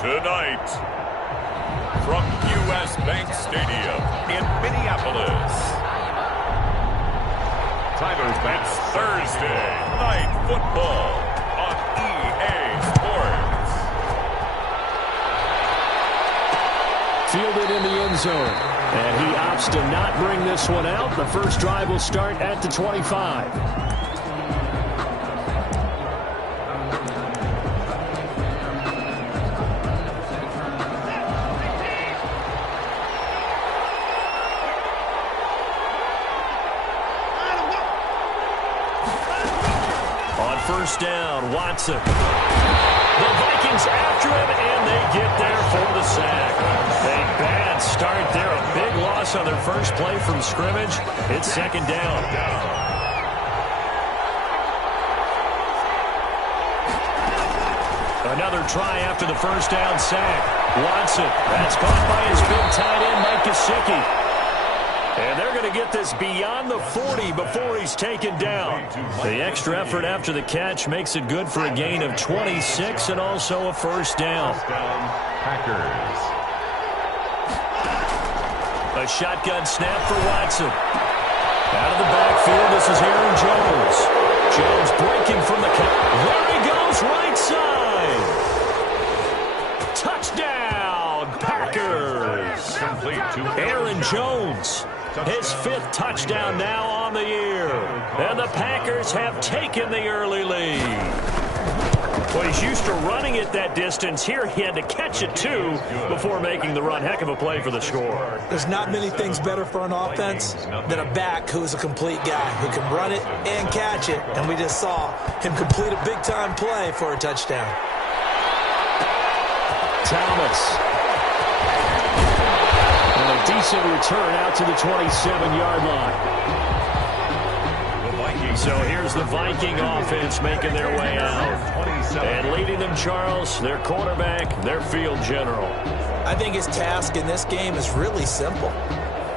Tonight, from U.S. Bank Stadium in Minneapolis, it's Thursday Night Football on EA Sports. Fielded in the end zone, and he opts to not bring this one out. The first drive will start at the 25. First down, Watson. The Vikings after him, and they get there for the sack. A bad start there, a big loss on their first play from scrimmage. It's second down. Another try after the first down sack. Watson, that's caught by his big tight end, Mike Gesicki. And they're going to get this beyond the 40 before he's taken down. The extra effort after the catch makes it good for a gain of 26 and also a first down. Packers. A shotgun snap for Watson. Out of the backfield, this is Aaron Jones. Jones breaking from the cut. There he goes, right side. Touchdown, Packers. Aaron Jones. His fifth touchdown now on the year. And the Packers have taken the early lead. Well, he's used to running it that distance. Here he had to catch it, too, before making the run. Heck of a play for the score. There's not many things better for an offense than a back who's a complete guy, who can run it and catch it. And we just saw him complete a big-time play for a touchdown. Thomas. A decent return out to the 27-yard line. So here's the Viking offense making their way out. And leading them, Charles, their quarterback, their field general. I think his task in this game is really simple.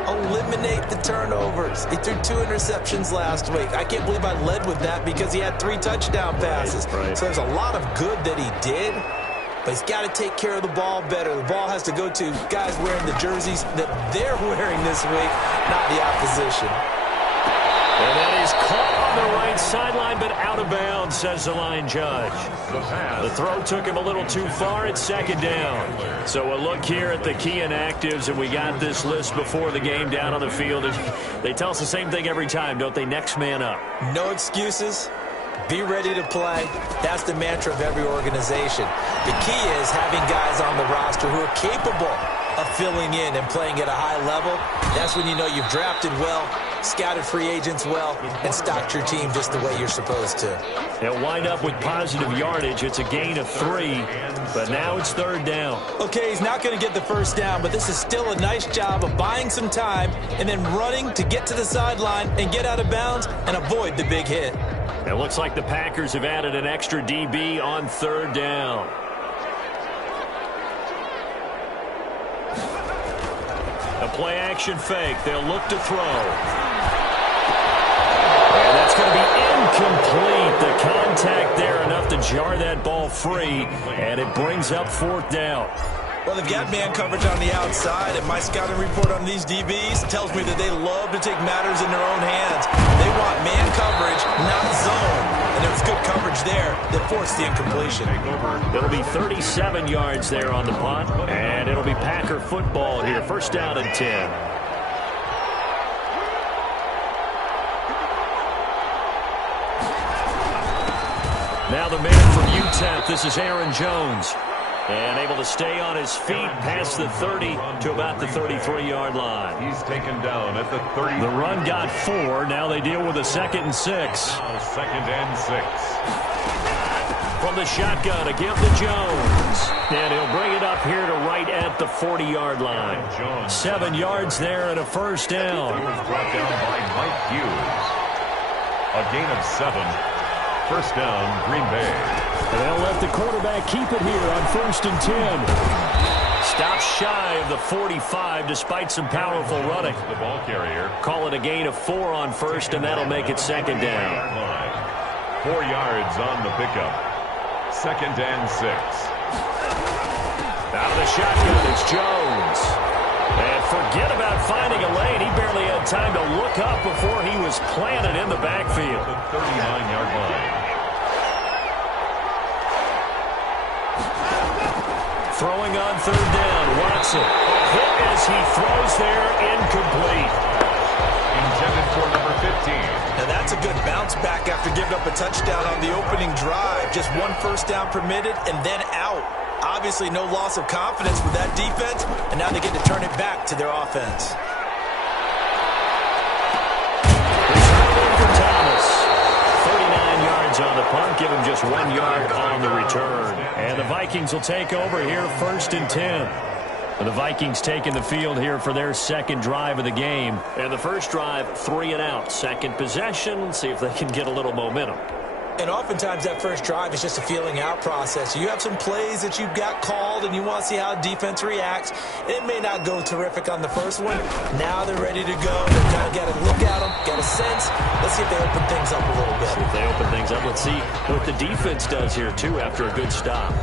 Eliminate the turnovers. He threw 2 interceptions last week. I can't believe I led with that because he had 3 touchdown passes. Right. So there's a lot of good that he did. But he's got to take care of the ball better. The ball has to go to guys wearing the jerseys that they're wearing this week, not the opposition. And that is caught on the right sideline, but out of bounds, says the line judge. The throw took him a little too far. It's second down. So a look here at the key inactives, and we got this list before the game down on the field. They tell us the same thing every time, don't they? Next man up. No excuses. Be ready to play. That's the mantra of every organization. The key is having guys on the roster who are capable of filling in and playing at a high level. That's when you know you've drafted well, scouted free agents well, and stocked your team just the way you're supposed to. They'll wind up with positive yardage. It's a gain of 3, but now it's third down. Okay, he's not going to get the first down, but this is still a nice job of buying some time and then running to get to the sideline and get out of bounds and avoid the big hit. It looks like the Packers have added an extra DB on third down. A play-action fake. They'll look to throw. And that's going to be incomplete. The contact there enough to jar that ball free, and it brings up fourth down. Well, they've got man coverage on the outside, and my scouting report on these DBs tells me that they love to take matters in their own hands. They want man coverage, not zone. And there was good coverage there that forced the incompletion. It'll be 37 yards there on the punt, and it'll be Packer football here. First down and 10. Now the man from UTEP, this is Aaron Jones. And able to stay on his feet past the 30 to about the 33-yard line. He's taken down at the 30. The run got 4. Now they deal with a 2nd and 6. Now 2nd and 6. From the shotgun, a give to Jones. And he'll bring it up here to right at the 40-yard line. 7 yards there and a first down. He was brought down by Mike Hughes. A gain of 7. First down, Green Bay. And they'll let the quarterback keep it here on 1st and 10. Stops shy of the 45 despite some powerful running. The ball carrier. Call it a gain of 4 on first, and that'll make it second down. 4 yards on the pickup. 2nd and 6. Out of the shotgun, it's Jones. And forget about finding a lane. He barely had time to look up before he was planted in the backfield. The 39-yard line. Throwing on third down, Watson. Hit as he throws there, incomplete. Intended for number 15. Now that's a good bounce back after giving up a touchdown on the opening drive. Just one first down permitted and then out. Obviously no loss of confidence with that defense, and now they get to turn it back to their offense. For Thomas. 39 yards on the punt, give him just 1 yard on the return. And the Vikings will take over here, 1st and 10. The Vikings taking the field here for their second drive of the game. And the first drive, 3 and out. Second possession, see if they can get a little momentum. And oftentimes that first drive is just a feeling out process. You have some plays that you've got called and you want to see how defense reacts. It may not go terrific on the first one. Now they're ready to go. They've kind of got to look at them, got a sense. Let's see if they open things up a little bit. See if they open things up. Let's see what the defense does here, too, after a good stop.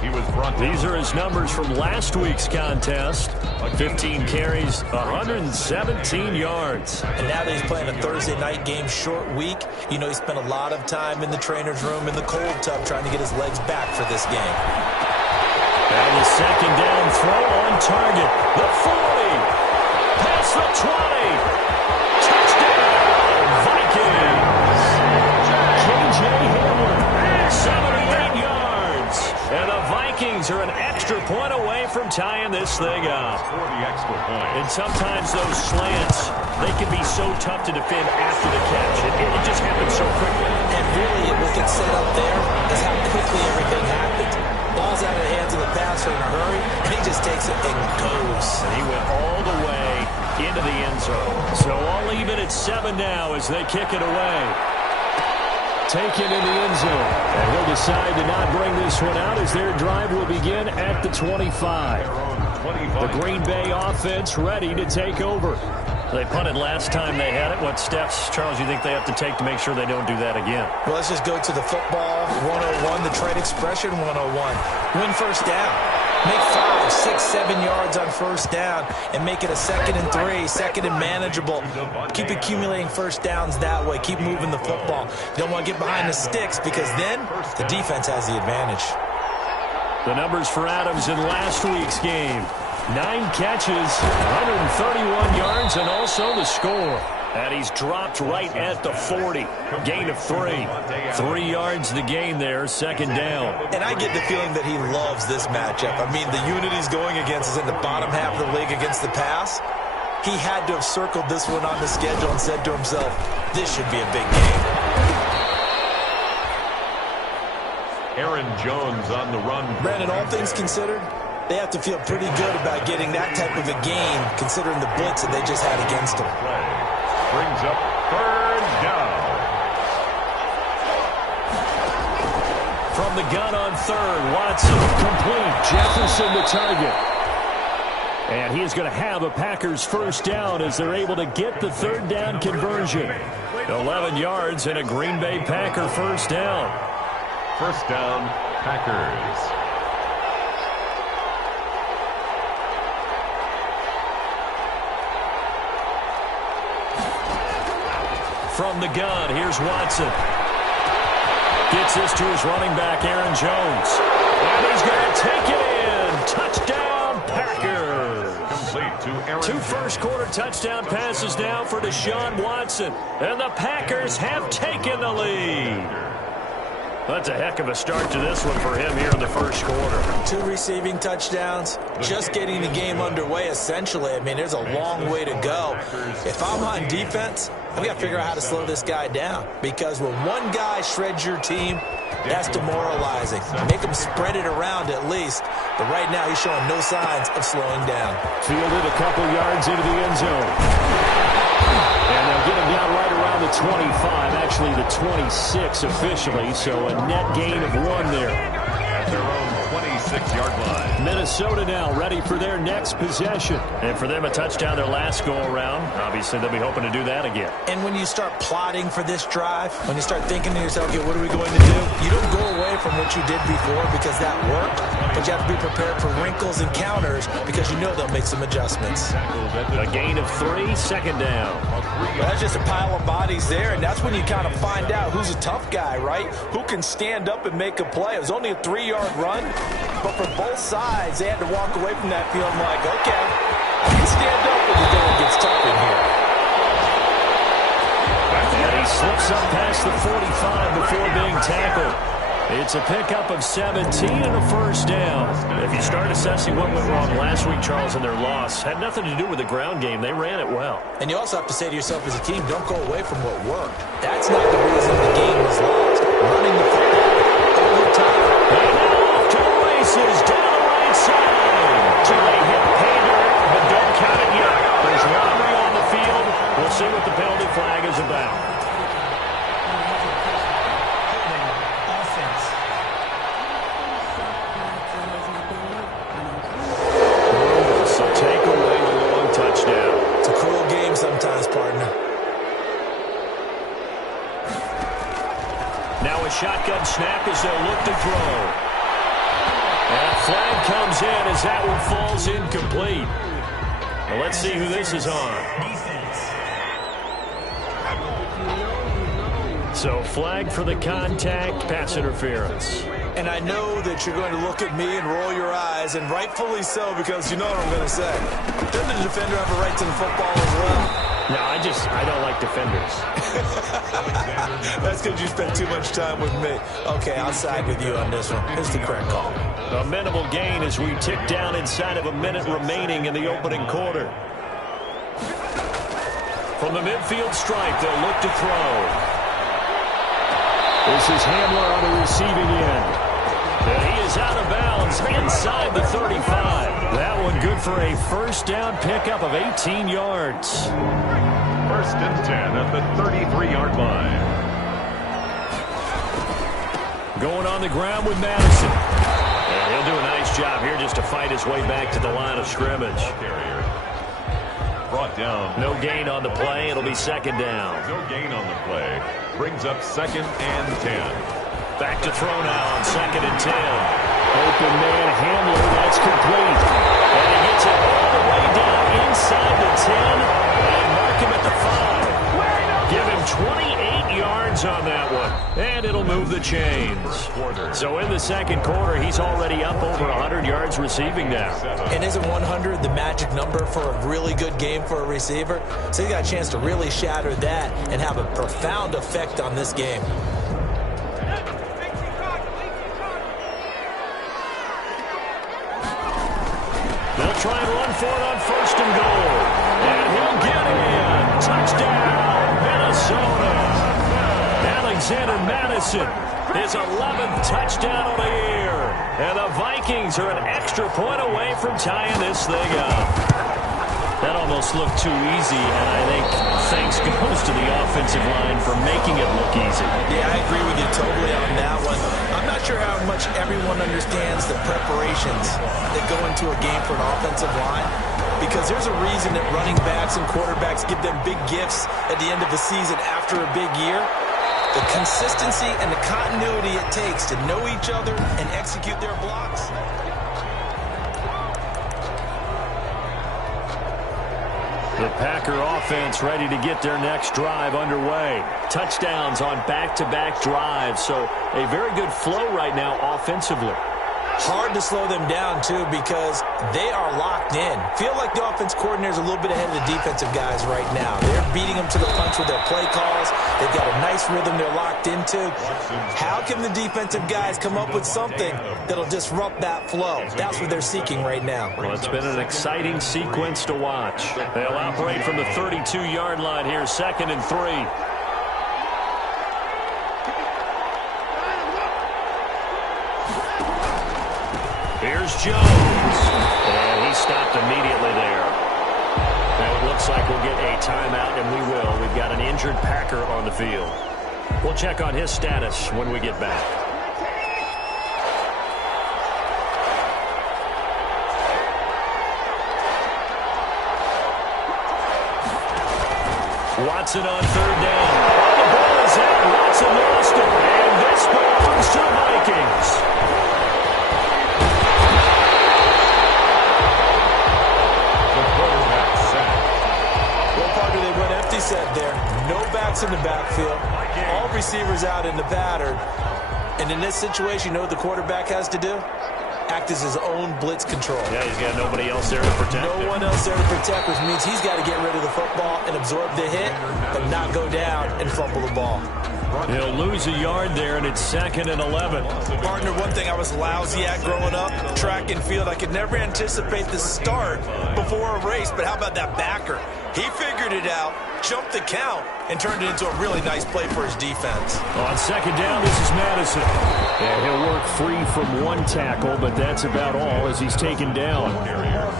He was brought down. These are his numbers from last week's contest. 15 carries, 117 yards. And now that he's playing a Thursday night game, short week, you know he spent a lot of time in the trainer's room in the cold tub trying to get his legs back for this game. And the second down throw on target. The 40. Past the 20. Touchdown, Vikings. K.J. Hamler, 78 yards. And the Vikings are an extra point away from tying this thing up. For the extra point. And sometimes those slants, they can be so tough to defend after the catch. It just happens so quickly. And really, what gets set up there is how quickly everything happens. Ball's out of the hands of the passer in a hurry, and he just takes it and goes. And he went all the way into the end zone. So all even at 7 now as they kick it away. Taken in the end zone. And he'll decide to not bring this one out as their drive will begin at the 25. The Green Bay offense ready to take over. They punted last time they had it. What steps, Charles, you think they have to take to make sure they don't do that again? Well, let's just go to the football 101, the trade expression 101. Win first down. Make 5, 6, 7 yards on first down and make it a 2nd and 3, 2nd and manageable. Keep accumulating first downs that way. Keep moving the football. You don't want to get behind the sticks because then the defense has the advantage. The numbers for Adams in last week's game. 9 catches, 131 yards, and also the score. And he's dropped right at the 40. Gain of 3. 3 yards the gain there, 2nd down. And I get the feeling that he loves this matchup. I mean, the unit he's going against is in the bottom half of the league against the pass. He had to have circled this one on the schedule and said to himself, this should be a big game. Aaron Jones on the run. Brandon, all things considered, they have to feel pretty good about getting that type of a gain considering the blitz that they just had against them. Brings up 3rd down. From the gun on 3rd, Watson complete. Jefferson the target. And he is going to have a Packers first down as they're able to get the 3rd down conversion. 11 yards and a Green Bay Packer first down. First down, Packers. From the gun, here's Watson. Gets this to his running back, Aaron Jones. And he's going to take it in. Touchdown, Packers. Complete to Aaron 2 first-quarter touchdown passes now for Deshaun Watson. And the Packers have taken the lead. That's a heck of a start to this one for him here in the first quarter. 2 receiving touchdowns, just getting the game underway, essentially. I mean, there's a long way to go. If I'm on defense, I've got to figure out how to slow this guy down. Because when one guy shreds your team, that's demoralizing. Make him spread it around at least. But right now, he's showing no signs of slowing down. Fielded a couple yards into the end zone. And they'll get him down right around the 25, actually the 26 officially, so a net gain of 1 there. At their own 26-yard line. Minnesota now ready for their next possession. And for them, a touchdown their last go-around. Obviously, they'll be hoping to do that again. And when you start plotting for this drive, when you start thinking to yourself, okay, what are we going to do? You don't go away from what you did before because that worked, but you have to be prepared for wrinkles and counters because you know they'll make some adjustments. A gain of 3, second down. Well, that's just a pile of bodies there, and that's when you kind of find out who's a tough guy, right? Who can stand up and make a play. It was only a 3-yard run, but for both sides, they had to walk away from that feeling like, okay, I can stand up when the going gets tough in here. And he slips up past the 45 before being tackled. It's a pickup of 17 and a first down. If you start assessing what went wrong last week, Charles, in their loss, had nothing to do with the ground game. They ran it well. And you also have to say to yourself as a team, don't go away from what worked. That's not the reason the game was lost. Running the football over time. And now off to the races, down the right side. Tilly hit pay dirt, but don't count it yet. There's robbery on the field. We'll see what the penalty flag is about. Sometimes, partner. Now a shotgun snap as they'll look to throw. And a flag comes in as that one falls incomplete. Well, let's see who this is on. So flag for the contact, pass interference. And I know that you're going to look at me and roll your eyes, and rightfully so, because you know what I'm going to say. Doesn't the defender have a right to the football as well? No, I don't like defenders. That's because you spent too much time with me. Okay, I'll side with you on this one. Here's the correct call. A minimal gain as we tick down inside of a minute remaining in the opening quarter. From the midfield stripe, they'll look to throw. This is Hamler on the receiving end. And he is out of bounds inside the 35. That one good for a first down pickup of 18 yards. First and 10 at the 33-yard line. Going on the ground with Madison. And he'll do a nice job here just to fight his way back to the line of scrimmage. Brought down. No gain on the play. It'll be second down. No gain on the play. Brings up second and 10. Back to throw now on second and 10. Open man Hamler. That's complete. And he gets it all the way down inside the 10 and mark him at the 5. Give him 28 yards on that one. And it'll move the chains. So in the second quarter, he's already up over 100 yards receiving now. And isn't 100 the magic number for a really good game for a receiver? So he got a chance to really shatter that and have a profound effect on this game. They'll try and run for it on first and goal. And he'll get in. Touchdown, Minnesota. Alexander Madison, his 11th touchdown of the year. And the Vikings are an extra point away from tying this thing up. That almost looked too easy, and I think thanks goes to the offensive line for making it look easy. Yeah, I agree with you totally on that one. I'm not sure how much everyone understands the preparations that go into a game for an offensive line, because there's a reason that running backs and quarterbacks give them big gifts at the end of the season after a big year. The consistency and the continuity it takes to know each other and execute their blocks. The Packer offense ready to get their next drive underway. Touchdowns on back-to-back drives, so a very good flow right now offensively. Hard to slow them down, too, because they are locked in. Feel like the offense coordinator is a little bit ahead of the defensive guys right now. They're beating them to the punch with their play calls. They've got a nice rhythm they're locked into. How can the defensive guys come up with something that'll disrupt that flow? That's what they're seeking right now. Well, it's been an exciting sequence to watch. They'll operate from the 32-yard line here, second and 3. Here's Jones. And he stopped immediately there. And it looks like we'll get a timeout, and we will. We've got an injured Packer on the field. We'll check on his status when we get back. Watson on third down. The ball is out. Watson lost it. And this ball belongs to the Vikings. The quarterback sack. Well, Parker, they went empty set there. No backs in the backfield. All receivers out in the pattern. And in this situation, you know what the quarterback has to do? Act as his own blitz control. Yeah, he's got nobody else there to protect him. No one else there to protect, which means he's got to get rid of the football and absorb the hit, but not go down and fumble the ball. He'll lose a yard there, and it's 2nd and 11. Partner, one thing I was lousy at growing up, track and field, I could never anticipate the start before a race, but how about that backer? He figured it out, jumped the count, and turned it into a really nice play for his defense. On 2nd down, this is Madison. And he'll work free from one tackle, but that's about all as he's taken down.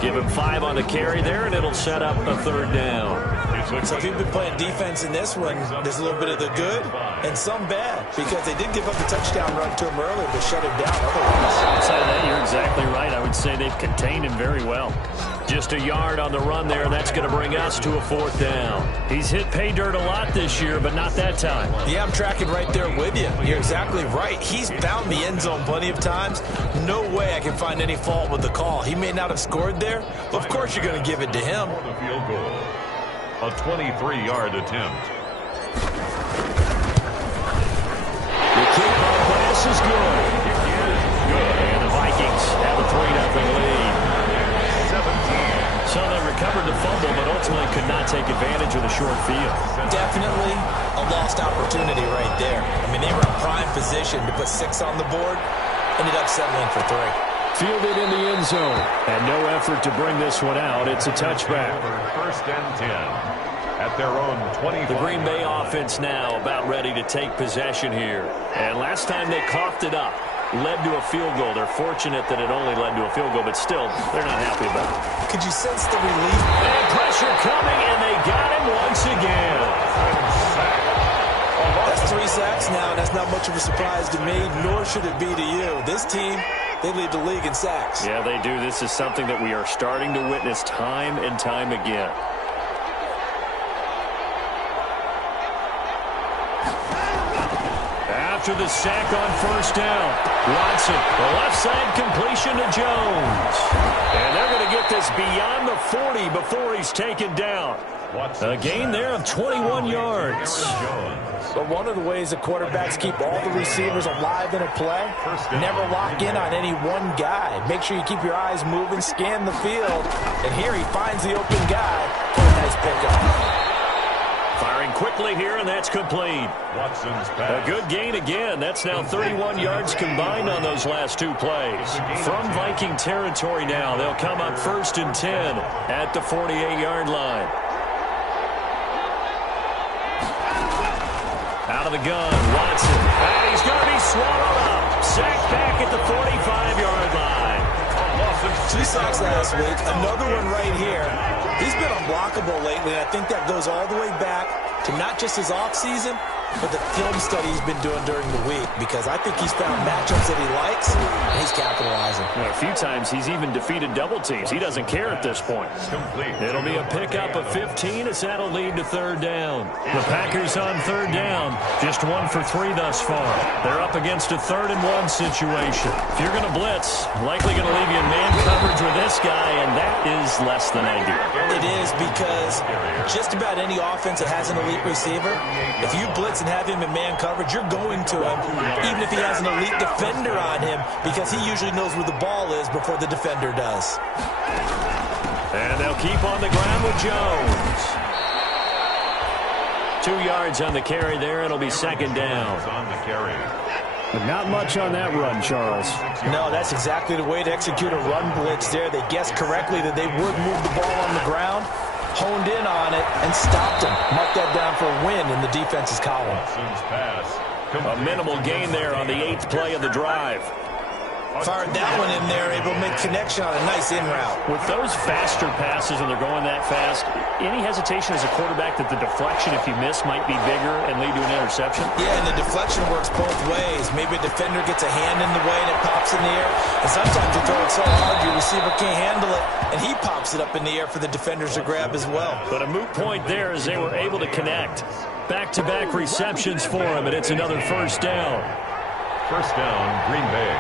Give him 5 on the carry there, and it'll set up a 3rd down. So if you've been playing defense in this one, there's a little bit of the good and some bad, because they did give up the touchdown run to him earlier, but shut him down otherwise. Outside of that, you're exactly right. I would say they've contained him very well. Just a yard on the run there, and that's going to bring us to a 4th down. He's hit pay dirt a lot this year, but not that time. Yeah, I'm tracking right there with you. You're exactly right. He's found the end zone plenty of times. No way I can find any fault with the call. He may not have scored there, but of course you're going to give it to him. The field goal. A 23-yard attempt. The kickoff pass is good. And the Vikings have a 3-0 lead. 17. So they recovered the fumble, but ultimately could not take advantage of the short field. Definitely a lost opportunity right there. I mean, they were in prime position to put 6 on the board. Ended up settling for 3. Fielded in the end zone. And no effort to bring this one out. It's a touchback. 1st and 10. At their own 25. The Green Bay offense now about ready to take possession here. And last time they coughed it up, led to a field goal. They're fortunate that it only led to a field goal, but still, they're not happy about it. Could you sense the relief? And pressure coming, and they got him once again. That's 3 sacks now, and that's not much of a surprise to me, nor should it be to you. This team, they lead the league in sacks. Yeah, they do. This is something that we are starting to witness time and time again. After the sack on 1st down, Watson, the left side completion to Jones. And they're going to get this beyond the 40 before he's taken down. A gain there of 21 yards. But one of the ways the quarterbacks keep all the receivers alive in a play, never lock in on any one guy. Make sure you keep your eyes moving, scan the field. And here he finds the open guy for a nice pickup. Firing quickly here, and that's complete. Watson's pass. A good gain again. That's now 31 yards combined on those last 2 plays. From Viking territory now, they'll come up 1st and 10 at the 48-yard line. Out of the gun, Watson. And he's going to be swallowed up. Sacked back at the 45-yard line. 2 sacks last week, another one right here. He's been unblockable lately, and I think that goes all the way back to not just his offseason, but the film study he's been doing during the week, because I think he's found matchups that he likes, and he's capitalizing. A few times he's even defeated double teams. He doesn't care at this point. It'll be a pickup of 15 as that'll lead to 3rd down. The Packers on 3rd down, just 1 for 3 thus far. They're up against a 3rd and 1 situation. If you're going to blitz, likely going to leave you in man coverage with this guy, and that is less than ideal. It is, because just about any offense that has an elite receiver, if you blitz and have him in man coverage, you're going to him, even if he has an elite defender on him, because he usually knows where the ball is before the defender does. And they'll keep on the ground with Jones. 2 yards on the carry there. It'll be 2nd down. On the carry. But not much on that run, Charles. No, that's exactly the way to execute a run blitz there. They guessed correctly that they would move the ball on the ground, honed in on it, and stopped him. Mark that down for a win in the defense's column. A minimal gain there on the 8th play of the drive. Fired that one in there, able to make connection on a nice in route. With those faster passes and they're going that fast, any hesitation as a quarterback that the deflection, if you miss, might be bigger and lead to an interception? Yeah, and the deflection works both ways. Maybe a defender gets a hand in the way and it pops in the air. And sometimes you throw it so hard your receiver can't handle it, and he pops it up in the air for the defenders to grab as well. But a moot point there as they were able to connect. Back-to-back receptions for him, and it's another 1st down. First down, Green Bay.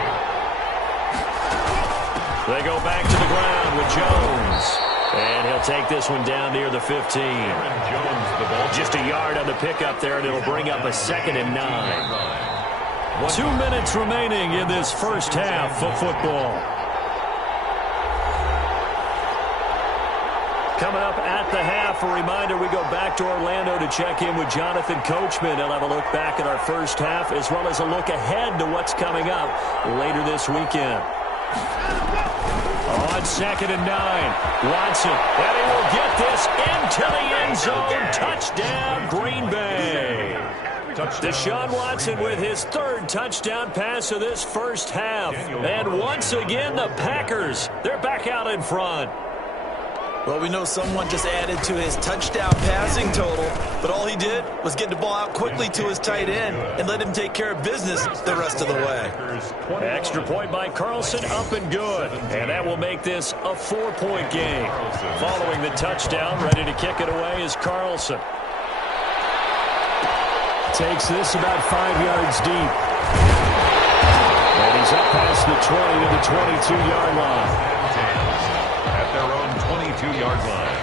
They go back to the ground with Jones. And he'll take this one down near the 15. Jones, the ball. Just a yard on the pickup there, and it'll bring up a 2nd and 9. 2 minutes remaining in this first half of football. Coming up at the half, a reminder, we go back to Orlando to check in with Jonathan Coachman. He'll have a look back at our first half as well as a look ahead to what's coming up later this weekend. On 2nd and 9, Watson, and he will get this into the end zone. Touchdown, Green Bay. Deshaun Watson with his 3rd touchdown pass of this first half. And once again, the Packers, they're back out in front. Well, we know someone just added to his touchdown passing total, but all he did was get the ball out quickly to his tight end and let him take care of business the rest of the way. Extra point by Carlson, up and good. And that will make this a 4-point game. Following the touchdown, ready to kick it away is Carlson. Takes this about 5 yards deep. And he's up past the 20 to the 22-yard line. At their own 22-yard line.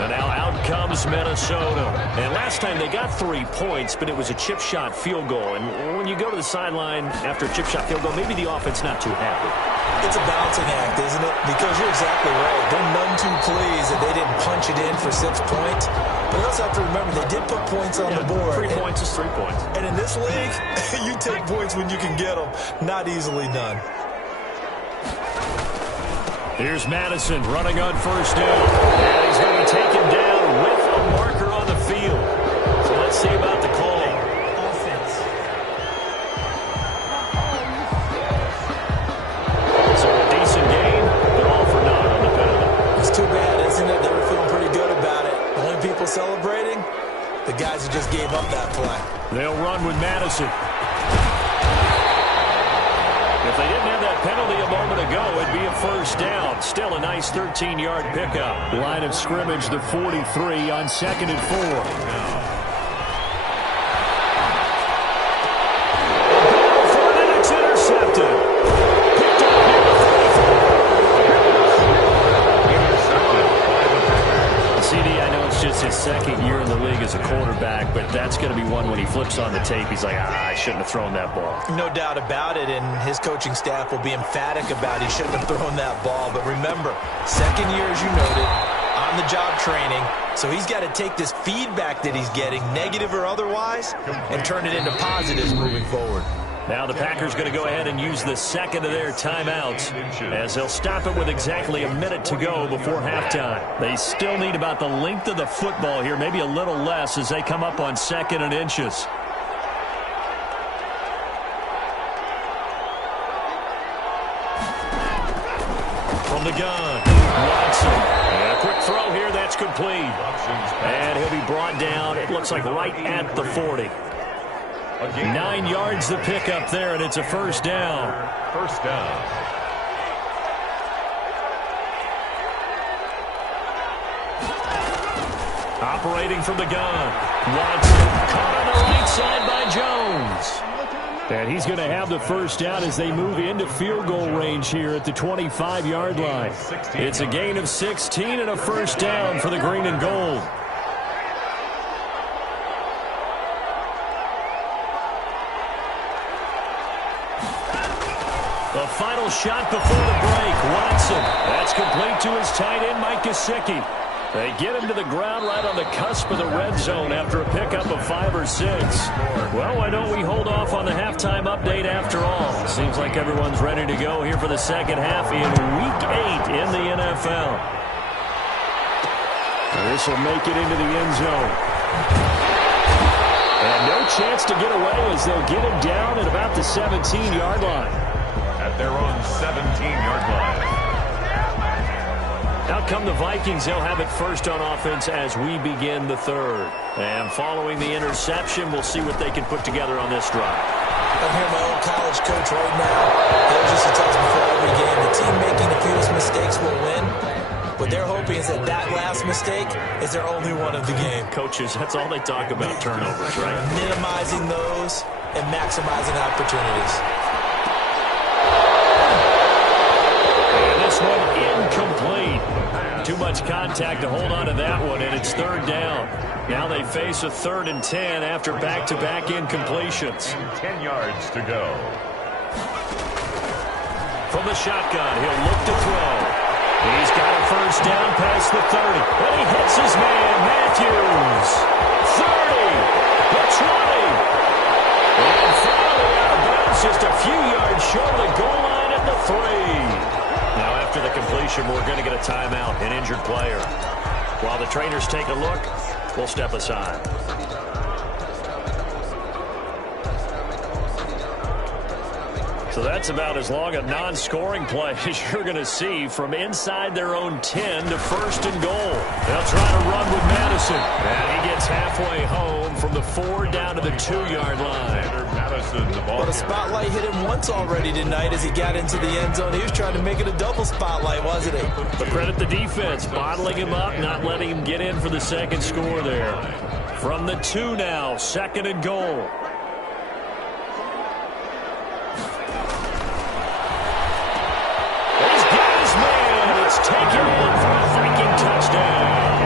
And now out comes Minnesota. And last time they got 3 points, but it was a chip shot field goal. And when you go to the sideline after a chip shot field goal, maybe the offense not too happy. It's a balancing act, isn't it? Because you're exactly right. They're none too pleased that they didn't punch it in for 6 points. But you also have to remember they did put points on the board. 3 points is 3 points. And in this league, you take points when you can get them. Not easily done. Here's Madison running on first down. And he's going to take him down with a marker on the field. So let's see about the call. So a decent game, but all for naught on the penalty. It's too bad, isn't it? They were feeling pretty good about it. The only people celebrating, the guys who just gave up that play. They'll run with Madison. If they didn't have that penalty a moment ago, it'd be a first down. Still a nice 13-yard pickup. Line of scrimmage, the 43 on 2nd and 4. It's intercepted. Picked up here at 34. CD, I know it's just his 2nd year in the league as a quarterback, but that's going to be one when he flips on the tape. He's like, I shouldn't have thrown that ball. No doubt about it, and his coaching staff will be emphatic about he shouldn't have thrown that ball. But remember, 2nd year, as you noted, on-the-job training, so he's got to take this feedback that he's getting, negative or otherwise, and turn it into positives moving forward. Now the Packers going to go ahead and use the 2nd of their timeouts as they'll stop it with exactly a minute to go before halftime. They still need about the length of the football here, maybe a little less as they come up on 2nd and inches. From the gun, Watson. And a quick throw here, that's complete. And he'll be brought down, it looks like right at the 40. 9 yards the pickup there, and it's a first down. First down. Operating from the gun. Watson caught on the right side by Jones. And he's going to have the first down as they move into field goal range here at the 25-yard line. It's a gain of 16 and a first down for the green and gold. The final shot before the break. Watson. That's complete to his tight end, Mike Gesicki. They get him to the ground right on the cusp of the red zone after a pickup of 5 or 6. Well, why don't we hold off on the halftime update after all? Seems like everyone's ready to go here for the second half in Week 8 in the NFL. This will make it into the end zone. And no chance to get away as they'll get him down at about the 17-yard line. At their own 17-yard line. Out come the Vikings. They'll have it first on offense as we begin the third. And following the interception, we'll see what they can put together on this drive. I'm here, my old college coach right now. He just tells me before every game, the team making the fewest mistakes will win. What they're hoping is that that last mistake is their only one of the game. Coaches, that's all they talk about, turnovers, right? Minimizing those and maximizing opportunities. And this one incomplete. Too much contact to hold on to that one, and it's third down. Now they face a 3rd and 10 after back-to-back incompletions. 10 yards to go. From the shotgun, he'll look to throw. He's got a first down past the 30. And he hits his man, Matthews. 30, the 20. And finally out of bounds, just a few yards short of the goal line at the 3. Now after the completion, we're going to get a timeout, an injured player. While the trainers take a look, we'll step aside. So that's about as long a non-scoring play as you're going to see from inside their own 10 to 1st and goal. They'll try to run with Madison. And he gets halfway home from the 4 down to the 2-yard line. Madison, the ball. But a spotlight hit him once already tonight as he got into the end zone. He was trying to make it a double spotlight, wasn't he? But credit the defense, bottling him up, not letting him get in for the second score there. From the 2 now, 2nd and goal. Taken in for a Viking touchdown.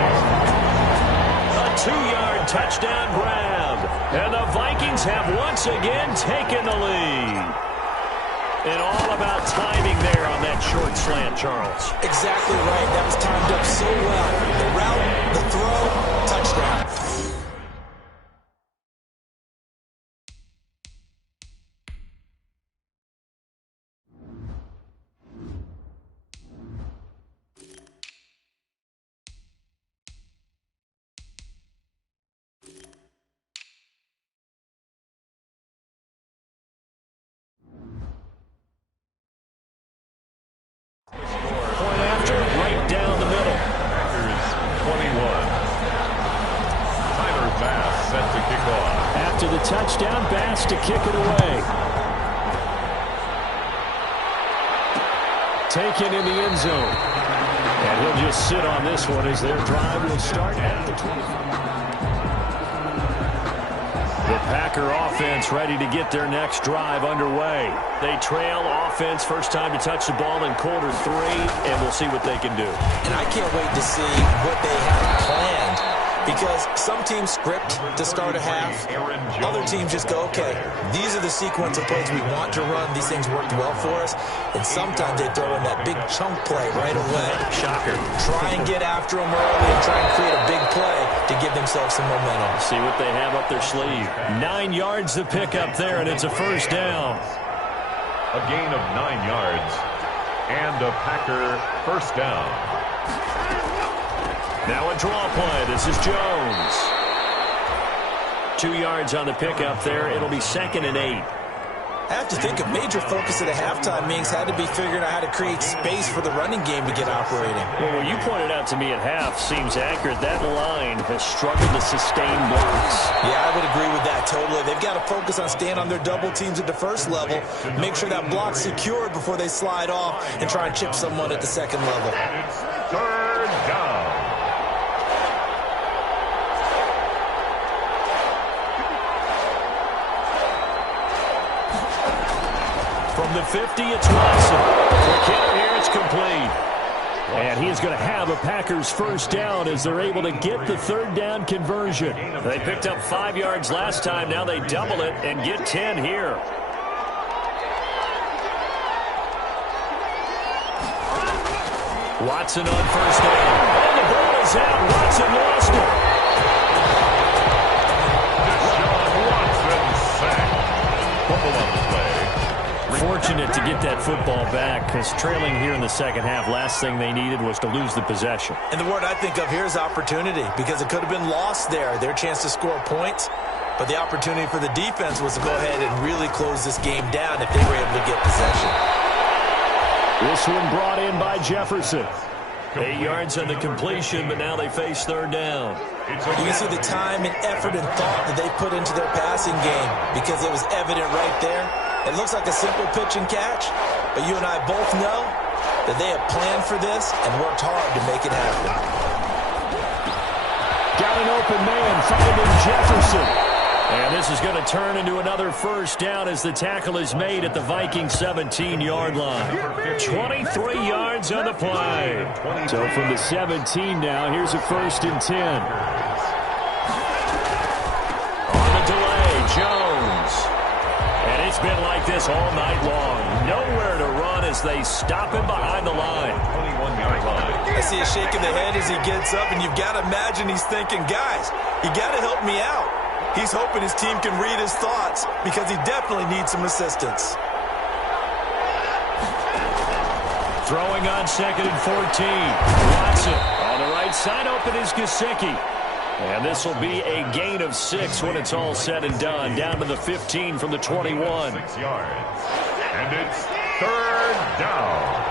A 2-yard touchdown grab. And the Vikings have once again taken the lead. And all about timing there on that short slant, Charles. Exactly right. That was timed up so well. The route, the throw, touchdown. After the touchdown, Bass to kick it away. Taken in the end zone. And he'll just sit on this one as their drive will start at the 25. The Packer offense ready to get their next drive underway. They trail offense, first time to touch the ball in quarter 3, and we'll see what they can do. And I can't wait to see what they have planned. Because some teams script to start a half. Other teams just go, okay, these are the sequence of plays we want to run. These things worked well for us. And sometimes they throw in that big chunk play right away. Shocker. Try and get after them early and try and create a big play to give themselves some momentum. See what they have up their sleeve. 9 yards to pick up there, and it's a first down. A gain of 9 yards. And a Packer first down. Now a draw play. This is Jones. 2 yards on the pickup there. It'll be 2nd and 8. I have to think a major focus of the halftime meetings had to be figuring out how to create space for the running game to get operating. Well, what you pointed out to me at half seems accurate. That line has struggled to sustain blocks. Yeah, I would agree with that totally. They've got to focus on staying on their double teams at the first level, make sure that block's secured before they slide off, and try and chip someone at the second level. And it's 3rd down. From the 50, it's Watson. Quick hitter here, it's complete. And he is going to have a Packers first down as they're able to get the 3rd down conversion. They picked up 5 yards last time. Now they double it and get 10 here. Watson on first down. And the ball is out. Watson lost it. Watson sacked. Fumble on the play. Fortunate to get that football back because trailing here in the second half, last thing they needed was to lose the possession. And the word I think of here is opportunity because it could have been lost there, their chance to score points. But the opportunity for the defense was to go ahead and really close this game down if they were able to get possession. This one brought in by Jefferson. 8 yards on the completion, but now they face 3rd down. You can see the time and effort and thought that they put into their passing game because it was evident right there. It looks like a simple pitch and catch, but you and I both know that they have planned for this and worked hard to make it happen. Got an open man, finding Jefferson. And this is going to turn into another first down as the tackle is made at the Viking 17-yard line. 23 yards on the play. So from the 17 now, here's a 1st and 10. On the delay, Jones. And it's been like this all night long. Nowhere to run as they stop him behind the line. 21-yard line. I see him shaking the head as he gets up, and you've got to imagine he's thinking, guys, you got to help me out. He's hoping his team can read his thoughts because he definitely needs some assistance. Throwing on 2nd and 14. Watson on the right side. Open is Gesicki. And this will be a gain of 6 when it's all said and done. Down to the 15 from the 21. 6 yards. And it's 3rd down.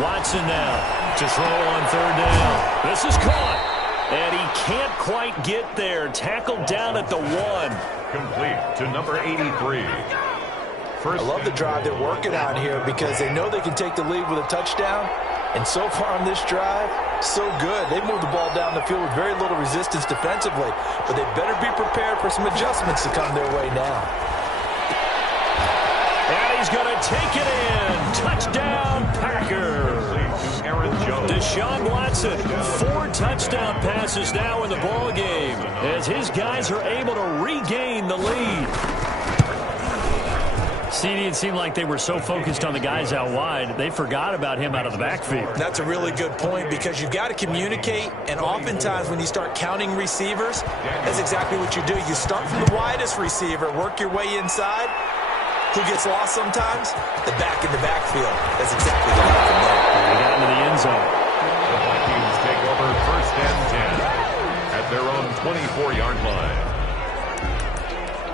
Watson now to throw on 3rd down. This is caught. And he can't quite get there. Tackled down at the 1. Complete to number 83. I love the drive they're working on here because they know they can take the lead with a touchdown. And so far on this drive, so good. They moved the ball down the field with very little resistance defensively. But they better be prepared for some adjustments to come their way now. And he's going to take it in. Touchdown, Packers. Deshaun Watson, 4 touchdown passes now in the ball game as his guys are able to regain the lead. CD, it seemed like they were so focused on the guys out wide, they forgot about him out of the backfield. That's a really good point because you've got to communicate, and oftentimes when you start counting receivers, that's exactly what you do. You start from the widest receiver, work your way inside. Who gets lost sometimes? The back in the backfield. That's exactly what happened there. They got into the end zone. The Vikings take over 1st and 10 at their own 24-yard line.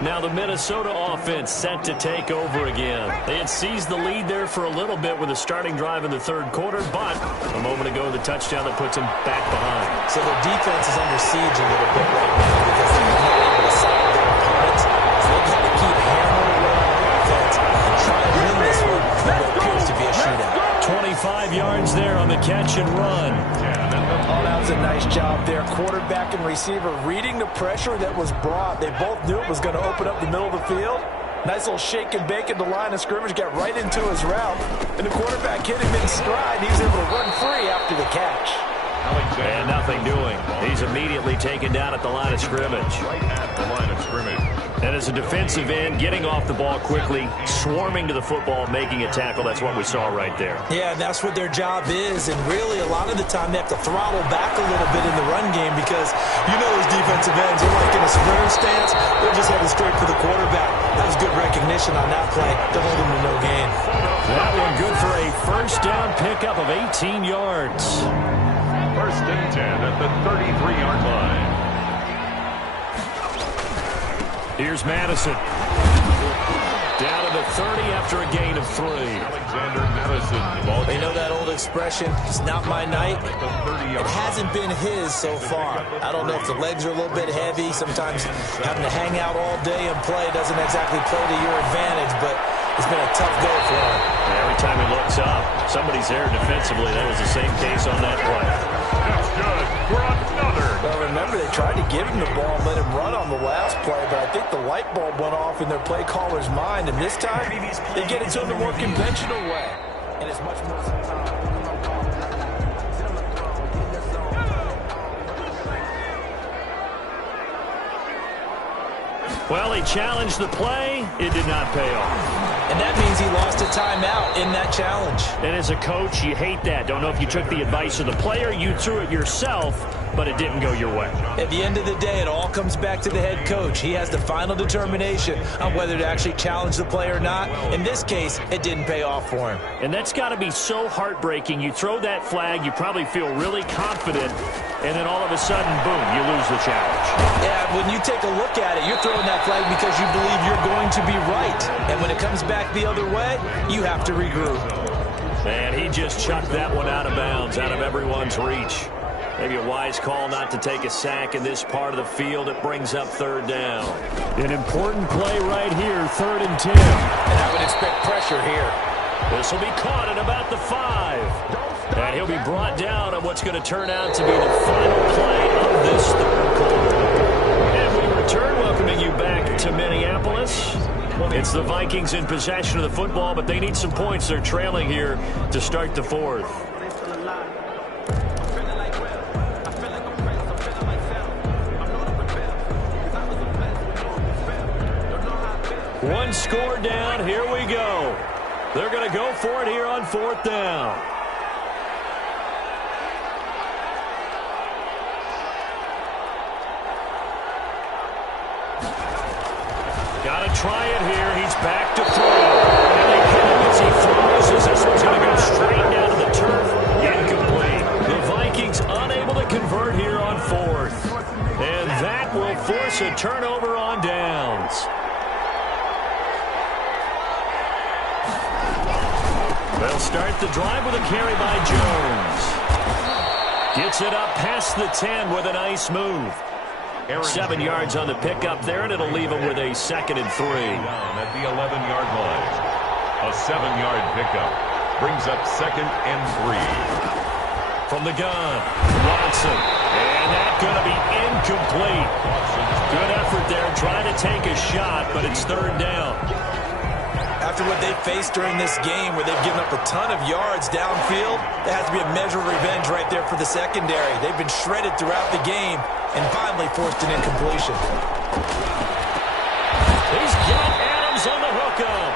Now the Minnesota offense set to take over again. They had seized the lead there for a little bit with a starting drive in the 3rd quarter, but a moment ago the touchdown that puts them back behind. So their defense is under siege a little bit right now because they're not able to stop their opponents. So they've got to keep hammering away on offense and try to win this one in what appears to be a shootout. 25 yards there on the catch and run. Oh, that was a nice job there. Quarterback and receiver reading the pressure that was brought. They both knew it was going to open up the middle of the field. Nice little shake and bake at the line of scrimmage. Got right into his route. And the quarterback hit him in stride. He was able to run free after the catch. And nothing doing. He's immediately taken down at the line of scrimmage. Right at the line of scrimmage. And as a defensive end, getting off the ball quickly, swarming to the football, making a tackle, that's what we saw right there. Yeah, that's what their job is. And really, a lot of the time, they have to throttle back a little bit in the run game because you know those defensive ends, they're like in a sprinter stance. They're just heading straight for the quarterback. That was good recognition on that play to hold him to no gain. That one good for a 1st down pickup of 18 yards. 1st and 10 at the 33-yard line. Here's Madison. Down to the 30 after a gain of 3. Alexander Madison. You know that old expression, it's not my night? It hasn't been his so far. I don't know if the legs are a little bit heavy. Sometimes having to hang out all day and play doesn't exactly play to your advantage, but it's been a tough go for him. Every time he looks up, somebody's there defensively. That was the same case on that play. That's good for another. Well, remember, they tried to give him the ball and let him run on the last play, but I think the light bulb went off in their play caller's mind, and this time they get it to him the more conventional way. And it's much more Well, he challenged the play. It did not pay off. And that means he lost a timeout in that challenge. And as a coach, you hate that. Don't know if you took the advice of the player, you threw it yourself, but it didn't go your way. At the end of the day, it all comes back to the head coach. He has the final determination on whether to actually challenge the play or not. In this case, it didn't pay off for him. And that's got to be so heartbreaking. You throw that flag, you probably feel really confident, and then all of a sudden, boom, you lose the challenge. Yeah, when you take a look at it, you're throwing that flag because you believe you're going to be right. And when it comes back the other way, you have to regroup. And he just chucked that one out of bounds, out of everyone's reach. Maybe a wise call not to take a sack in this part of the field. It brings up 3rd down. An important play right here, 3rd and 10. And I would expect pressure here. This will be caught at about the 5. And he'll be brought down on what's going to turn out to be the final play of this 3rd quarter. And we return, welcoming you back to Minneapolis. It's the Vikings in possession of the football, but they need some points. They're trailing here to start the 4th. One score down. Here we go. They're going to go for it here on 4th down. Got to try it here. He's back to throw. And they hit him as he throws as this one's going to go straight down to the turf. Incomplete. The Vikings unable to convert here on 4th. And that will force a turnover on downs. They'll start the drive with a carry by Jones. Gets it up past the 10 with a nice move. 7 yards on the pickup there, and it'll leave him with a 2nd and 3. At the 11-yard line. A 7-yard pickup. Brings up 2nd and 3. From the gun, Watson. And that's going to be incomplete. Good effort there trying to take a shot, but it's 3rd down. After what they faced during this game where they've given up a ton of yards downfield, there has to be a measure of revenge right there for the secondary. They've been shredded throughout the game and finally forced an incompletion. He's got Adams on the hookup.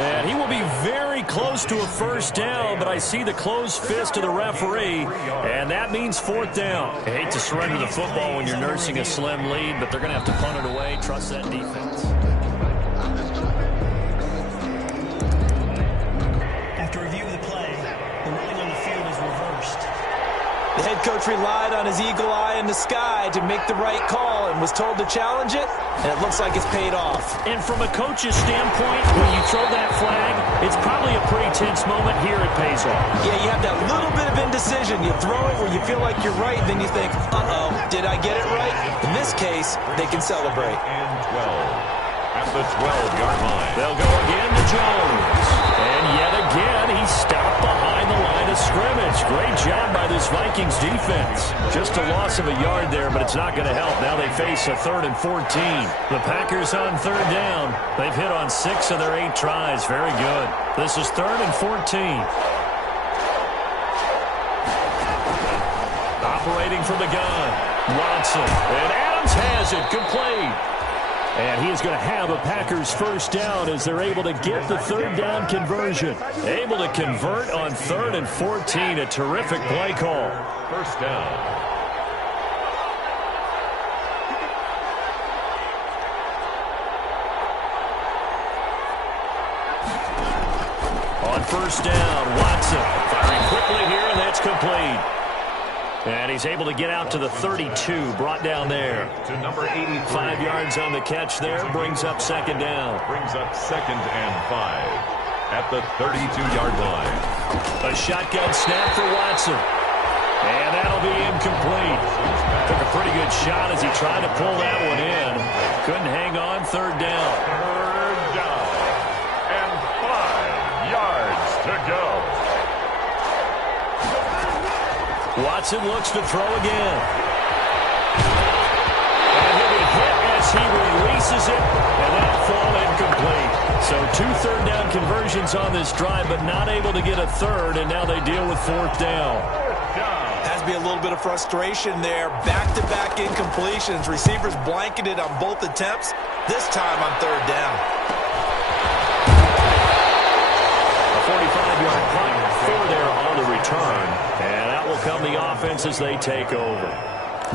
And he will be very close to a 1st down, but I see the closed fist of the referee, and that means 4th down. I hate to surrender the football when you're nursing a slim lead, but they're going to have to punt it away. Trust that defense. The head coach relied on his eagle eye in the sky to make the right call and was told to challenge it, and it looks like it's paid off. And from a coach's standpoint, when you throw that flag, it's probably a pretty tense moment. Here it pays off. Yeah, you have that little bit of indecision. You throw it where you feel like you're right, then you think, uh-oh, did I get it right? In this case, they can celebrate. And 12. At the 12-yard line. They'll go again to Jones. And yet again, he's stopped behind the line of scrimmage. Great job by this Vikings defense. Just a loss of a yard there, but it's not going to help. Now they face a 3rd and 14. The Packers on 3rd down. They've hit on 6 of their 8 tries. Very good. This is 3rd and 14. Operating from the gun. Watson. And Adams has it. Complete. And he is going to have a Packers 1st down as they're able to get the 3rd down conversion. Able to convert on 3rd and 14. A terrific play call. 1st down. On 1st down, Watson firing quickly here, and that's complete. And he's able to get out to the 32, brought down there. To number 83. 5 yards on the catch there, brings up 2nd down. Brings up 2nd and 5 at the 32-yard line. A shotgun snap for Watson. And that'll be incomplete. Took a pretty good shot as he tried to pull that one in. Couldn't hang on. 3rd down. 3rd down. And 5 yards to go. Watson looks to throw again. And he'll be hit as he releases it, and that'll fall incomplete. So 2 3rd down conversions on this drive, but not able to get a 3rd, and now they deal with 4th down. Has to be a little bit of frustration there. Back-to-back incompletions. Receivers blanketed on both attempts, this time on 3rd down. A 45-yard punt, 4 there on the return. And that will come the offense as they take over.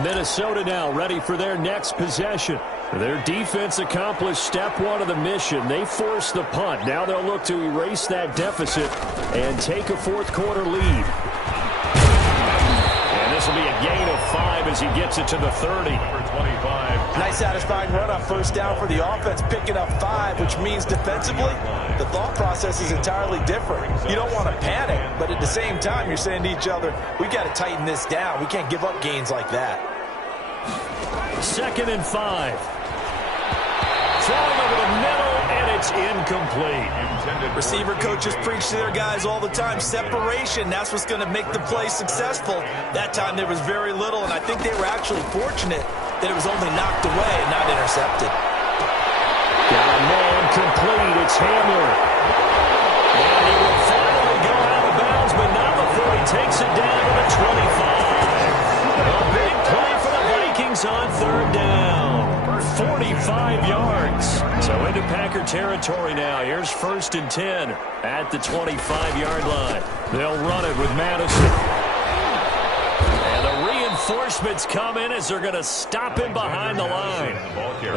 Minnesota now ready for their next possession. Their defense accomplished step 1 of the mission. They forced the punt. Now they'll look to erase that deficit and take a 4th quarter lead. And this will be a gain of 5 as he gets it to the 30. Number 25. Nice satisfying run on 1st down for the offense, picking up 5, which means defensively, the thought process is entirely different. You don't want to panic, but at the same time, you're saying to each other, we got to tighten this down. We can't give up gains like that. 2nd and 5. throwing over the middle, and it's incomplete. Receiver coaches preach to their guys all the time. Separation, that's what's going to make the play successful. That time there was very little, and I think they were actually fortunate that it was only knocked away and not intercepted. Got a man complete. It's Hamler. And he will finally go out of bounds, but not before he takes it down to the 25. A big play for the Vikings on third down. 45 yards. So into Packer territory now. Here's 1st and 10 at the 25-yard line. They'll run it with Madison. And the reinforcements come in as they're going to stop him behind the line.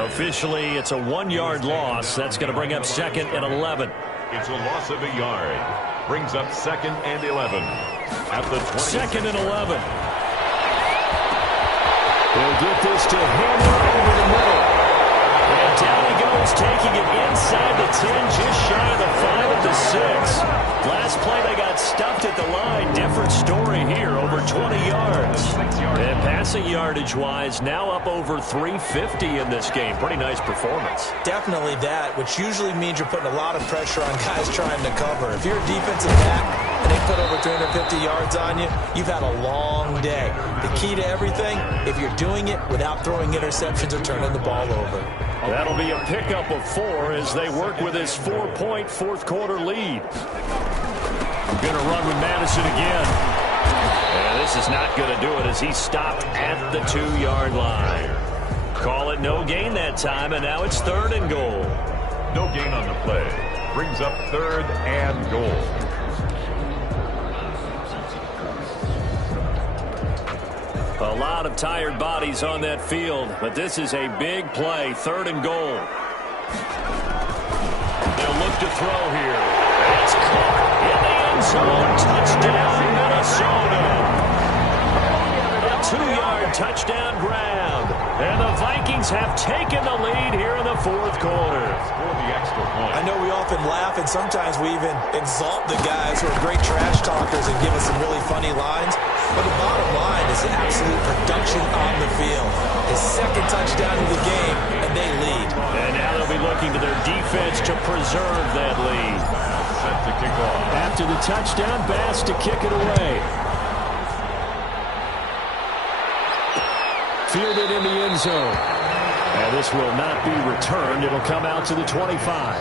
Officially, it's a 1-yard loss. That's going to bring up 2nd and 11. It's a loss of a yard. Brings up 2nd and 11 at the 2nd and 11. He'll get this to Hamler over the middle. And down he goes, taking it inside the 10, just shy of the 5 at the 6. Last play they got stuffed at the line. Different story here, over 20 yards. And passing yardage-wise, now up over 350 in this game. Pretty nice performance. Definitely that, which usually means you're putting a lot of pressure on guys trying to cover. If you're a defensive back and they put over 350 yards on you, you've had a long day. The key to everything, if you're doing it without throwing interceptions or turning the ball over. That'll be a pickup of 4 as they work with his 4-point fourth-quarter lead. Going to run with Madison again. And this is not going to do it as he stopped at the 2-yard line. Call it no gain that time, and now it's 3rd and goal. No gain on the play. Brings up 3rd and goal. A lot of tired bodies on that field, but this is a big play. 3rd and goal. They'll look to throw here. It's caught in the end zone. Touchdown, Minnesota. A 2-yard touchdown grab. And the Vikings have taken the lead here in the 4th quarter. I know we often laugh, and sometimes we even exalt the guys who are great trash talkers and give us some really funny lines. But the bottom line is the absolute production on the field. His 2nd touchdown of the game, and they lead. And now they'll be looking to their defense to preserve that lead. Set to kick off. After the touchdown, Bass to kick it away. Fielded in the end zone. And this will not be returned. It'll come out to the 25.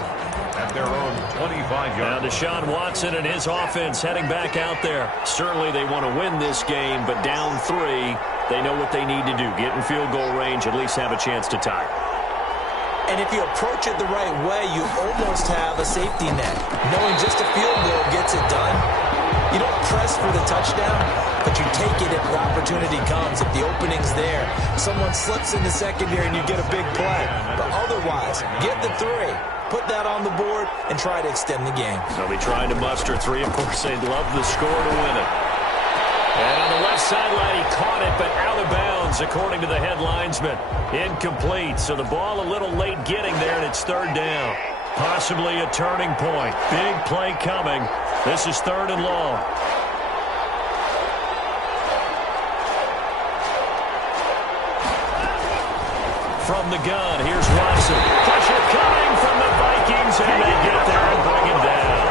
At their own 25 Now yards. Deshaun Watson and his offense heading back out there. Certainly they want to win this game, but down 3, they know what they need to do. Get in field goal range, at least have a chance to tie. And if you approach it the right way, you almost have a safety net. Knowing just a field goal gets it done. You don't press for the touchdown, but you take it if the opportunity comes, if the opening's there. Someone slips in the secondary and you get a big play. But otherwise, get the 3. Put that on the board and try to extend the game. They'll be trying to muster 3. Of course, they'd love the score to win it. And on the left sideline, he caught it, but out of bounds, according to the head linesman. Incomplete, so the ball a little late getting there, and it's 3rd down. Possibly a turning point. Big play coming. This is 3rd and long. From the gun, here's Watson. Pressure coming from the Vikings, and they get there and bring him down.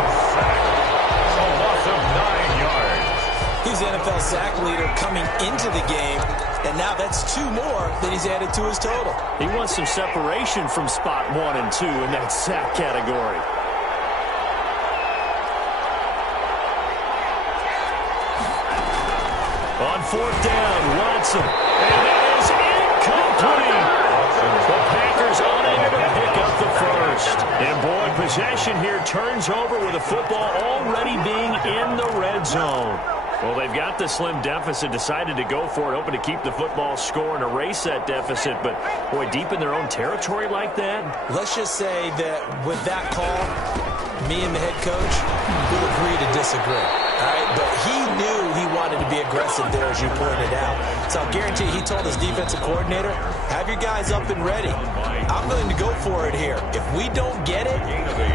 A loss of 9 yards. He's the NFL sack leader coming into the game, and now that's 2 more that he's added to his total. He wants some separation from spot 1 and 2 in that sack category. On 4th down, Watson. And it is incomplete. The Packers unable to pick up the 1st. And boy, possession here turns over with the football already being in the red zone. Well, they've got the slim deficit, decided to go for it, hoping to keep the football score and erase that deficit. But, boy, deep in their own territory like that. Let's just say that with that call, me and the head coach will agree to disagree. All right, but he knew he wanted to be aggressive there, as you pointed out. So I'll guarantee he told his defensive coordinator, have your guys up and ready. I'm going to go for it here. If we don't get it,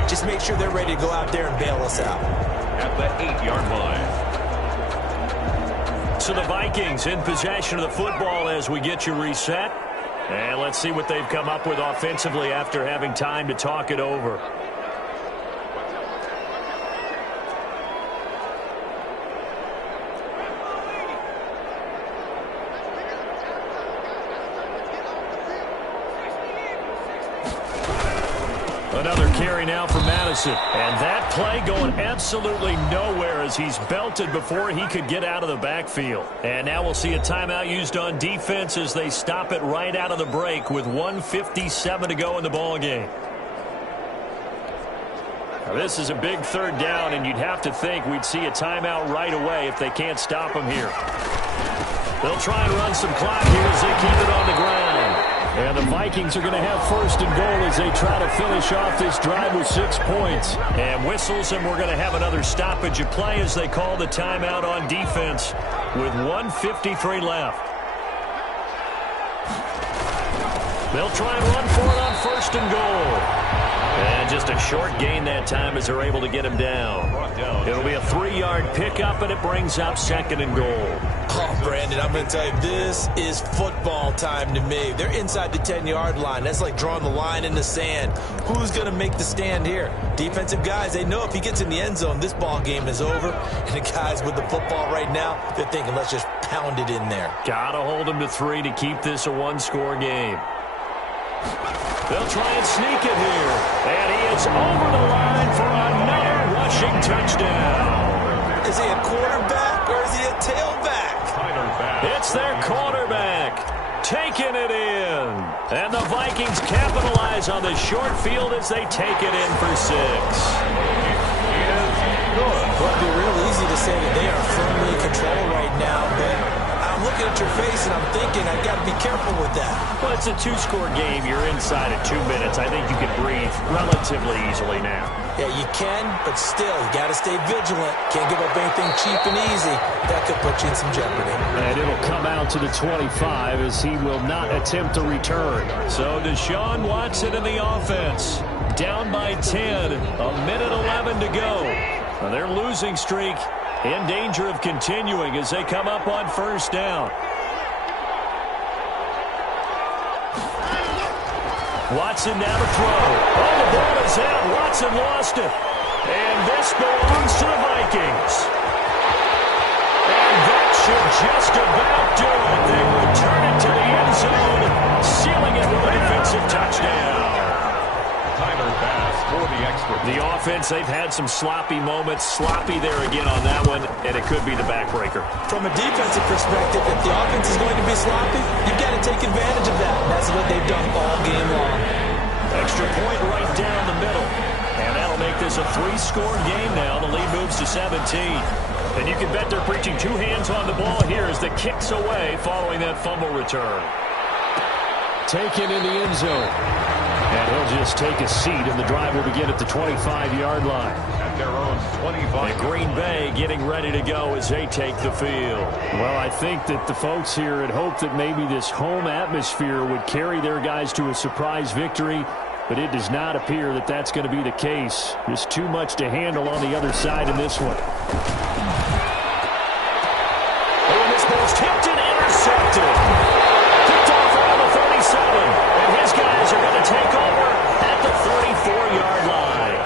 just make sure they're ready to go out there and bail us out. At the 8-yard line. So the Vikings in possession of the football as we get you reset. And let's see what they've come up with offensively after having time to talk it over. Another carry now for Madison. And that play going absolutely nowhere as he's belted before he could get out of the backfield. And now we'll see a timeout used on defense as they stop it right out of the break with 1:57 to go in the ballgame. Now this is a big third down, and you'd have to think we'd see a timeout right away if they can't stop him here. They'll try and run some clock here as they keep it on the ground. And the Vikings are going to have first and goal as they try to finish off this drive with 6 points. And whistles, and we're going to have another stoppage of play as they call the timeout on defense with 1:53 left. They'll try and run for it on first and goal. And just a short gain that time as they're able to get him down. It'll be a 3-yard pickup, and it brings up second and goal. Oh, Brandon, I'm going to tell you, this is football time to me. They're inside the 10-yard line. That's like drawing the line in the sand. Who's going to make the stand here? Defensive guys, they know if he gets in the end zone, this ball game is over. And the guys with the football right now, they're thinking, let's just pound it in there. Got to hold him to 3 to keep this a one-score game. They'll try and sneak it here. And he is over the line for another rushing touchdown. Is he a quarterback or is he a tailback? It's their quarterback taking it in. And the Vikings capitalize on the short field as they take it in for 6. Well, it'd be real easy to say that they are firmly in control right now, but I'm looking at your face and I'm thinking I've got to be careful with that. Well, it's a 2-score game. You're inside at 2 minutes. I think you can breathe relatively easily now. Yeah, you can, but still, you got to stay vigilant. Can't give up anything cheap and easy. That could put you in some jeopardy. And it'll come out to the 25 as he will not attempt to return. So Deshaun Watson in the offense. Down by 10. 1:11 to go. Now their losing streak in danger of continuing as they come up on first down. Watson now to throw. Oh, the ball is out. Watson lost it. And this belongs to the Vikings. And that should just about do it. They return it to the end zone, sealing it with a defensive touchdown. Tyler Bass for the extra. The offense, they've had some sloppy moments. Sloppy there again on that one, and it could be the backbreaker. From a defensive perspective, if the offense is going to be sloppy, you've got to take advantage of that. That's what they've done all game long. Extra point right down the middle. And that'll make this a 3-score game now. The lead moves to 17. And you can bet they're preaching 2 hands on the ball here as the kick's away following that fumble return. Taken in the end zone. And he'll just take a seat, and the drive will begin at the 25-yard line. At their own 25. And Green Bay getting ready to go as they take the field. Well, I think that the folks here had hoped that maybe this home atmosphere would carry their guys to a surprise victory, but it does not appear that that's going to be the case. Just too much to handle on the other side in this one. Oh, and this ball's tipped and intercepted. Picked off around the 37. And his guys are going to take over at the 34-yard line.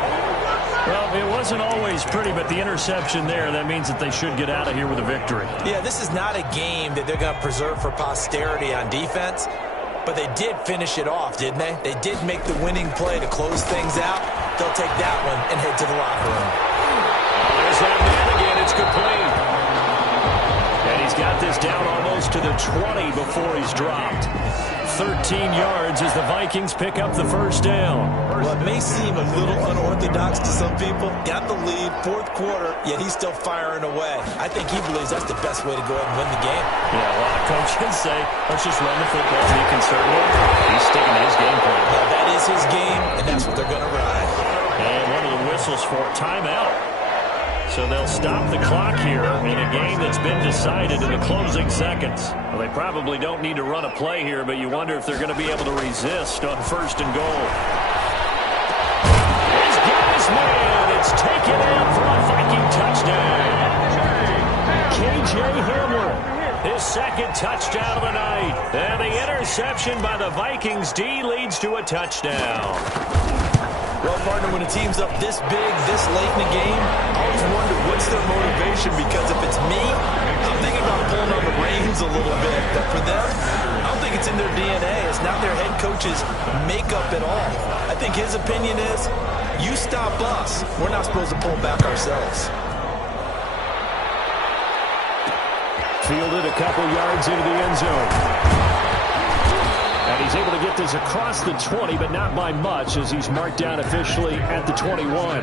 Well, it wasn't always pretty, but the interception there, that means that they should get out of here with a victory. Yeah, this is not a game that they're going to preserve for posterity on defense, but they did finish it off, didn't they? They did make the winning play to close things out. They'll take that one and head to the locker room. There's that man again. It's complete. And he's got this down almost to the 20 before he's dropped. 13 yards as the Vikings pick up the first down. Well, it may seem a little unorthodox to some people. Got the lead, 4th quarter, yet he's still firing away. I think he believes that's the best way to go ahead and win the game. Yeah, a lot of coaches say, let's just run the football, be conservative. He's sticking to his game plan. Yeah, that is his game, and that's what they're going to ride. And one of the whistles for a timeout. So they'll stop the clock here in a game that's been decided in the closing seconds. Well, they probably don't need to run a play here, but you wonder if they're going to be able to resist on first and goal. He's got his man. It's taken in for a Viking touchdown. K.J. Hamler. his second touchdown of the night. And the interception by the Vikings D leads to a touchdown. Well, partner, when a team's up this big, this late in the game, I always wonder what's their motivation, because if it's me, I'm thinking about pulling on the reins a little bit. But for them, I don't think it's in their DNA. It's not their head coach's makeup at all. I think his opinion is, you stop us, we're not supposed to pull back ourselves. Fielded a couple yards into the end zone. And he's able to get this across the 20, but not by much, as he's marked down officially at the 21.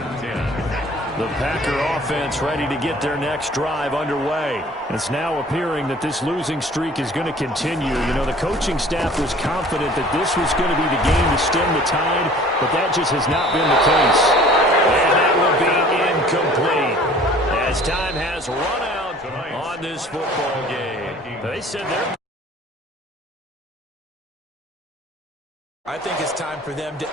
The Packer offense ready to get their next drive underway. It's now appearing that this losing streak is going to continue. You know, the coaching staff was confident that this was going to be the game to stem the tide, but that just has not been the case. And that will be incomplete, as time has run out on this football game. They said they're... I think it's time for them to...